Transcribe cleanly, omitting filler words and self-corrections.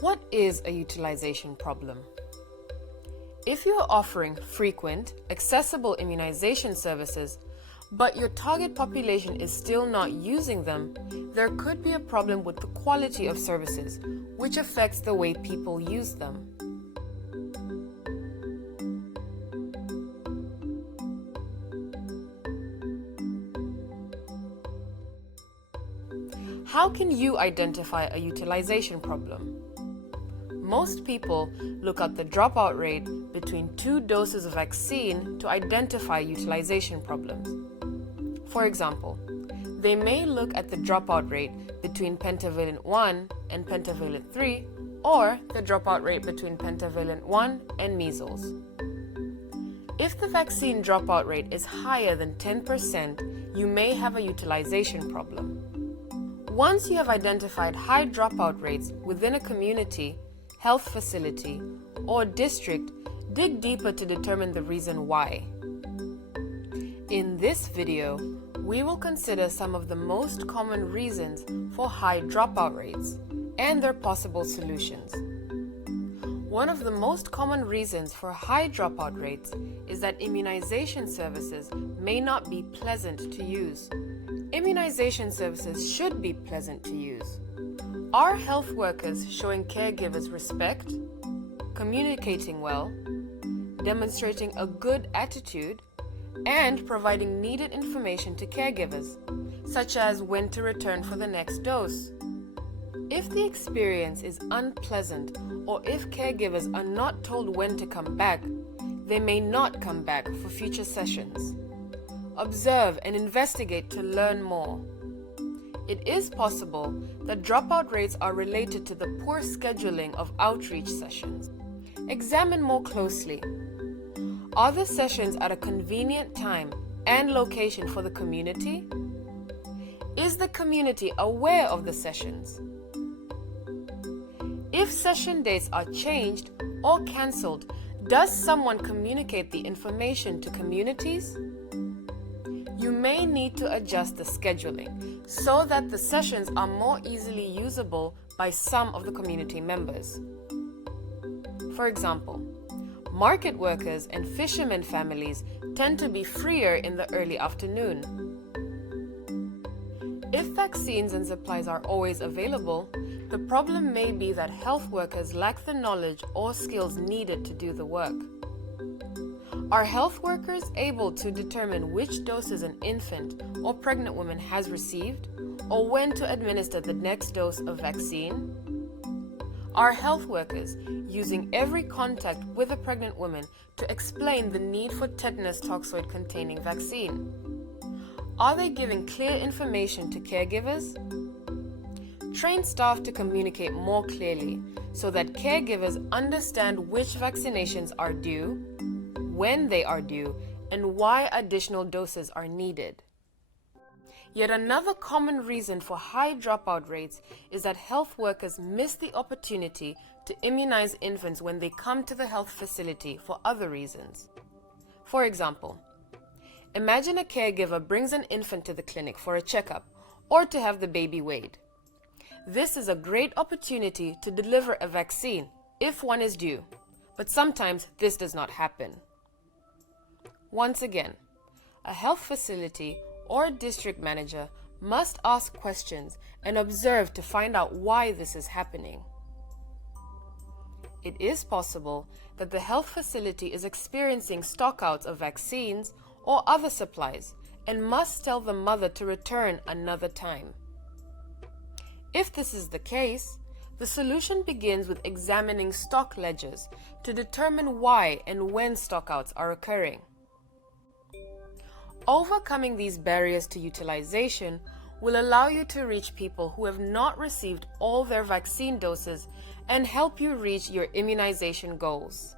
What is a utilization problem? If you are offering frequent, accessible immunization services, but your target population is still not using them, there could be a problem with the quality of services, which affects the way people use them. How can you identify a utilization problem? Most people look at the dropout rate between 2 doses of vaccine to identify utilization problems. For example, they may look at the dropout rate between pentavalent 1 and pentavalent 3, or the dropout rate between pentavalent 1 and measles. If the vaccine dropout rate is higher than 10%, you may have a utilization problem. Once you have identified high dropout rates within a community, health facility, or district, dig deeper to determine the reason why. In this video, we will consider some of the most common reasons for high dropout rates and their possible solutions. One of the most common reasons for high dropout rates is that immunization services may not be pleasant to use. Immunization services should be pleasant to use. Are health workers showing caregivers respect, communicating well, demonstrating a good attitude, and providing needed information to caregivers, such as when to return for the next dose? If the experience is unpleasant, or if caregivers are not told when to come back, they may not come back for future sessions. Observe and investigate to learn more. It is possible that dropout rates are related to the poor scheduling of outreach sessions. Examine more closely. Are the sessions at a convenient time and location for the community? Is the community aware of the sessions? If session dates are changed or cancelled, does someone communicate the information to communities? You may need to adjust the scheduling so that the sessions are more easily usable by some of the community members. For example, market workers and fishermen families tend to be freer in the early afternoon. If vaccines and supplies are always available, the problem may be that health workers lack the knowledge or skills needed to do the work. Are health workers able to determine which doses an infant or pregnant woman has received, or when to administer the next dose of vaccine? Are health workers using every contact with a pregnant woman to explain the need for tetanus toxoid containing vaccine? Are they giving clear information to caregivers? Train staff to communicate more clearly so that caregivers understand which vaccinations are due, when they are due, and why additional doses are needed. Yet another common reason for high dropout rates is that health workers miss the opportunity to immunize infants when they come to the health facility for other reasons. For example, imagine a caregiver brings an infant to the clinic for a checkup or to have the baby weighed. This is a great opportunity to deliver a vaccine if one is due, but sometimes this does not happen. Once again, a health facility or district manager must ask questions and observe to find out why this is happening. It is possible that the health facility is experiencing stockouts of vaccines or other supplies and must tell the mother to return another time. If this is the case, the solution begins with examining stock ledgers to determine why and when stockouts are occurring. Overcoming these barriers to utilization will allow you to reach people who have not received all their vaccine doses and help you reach your immunization goals.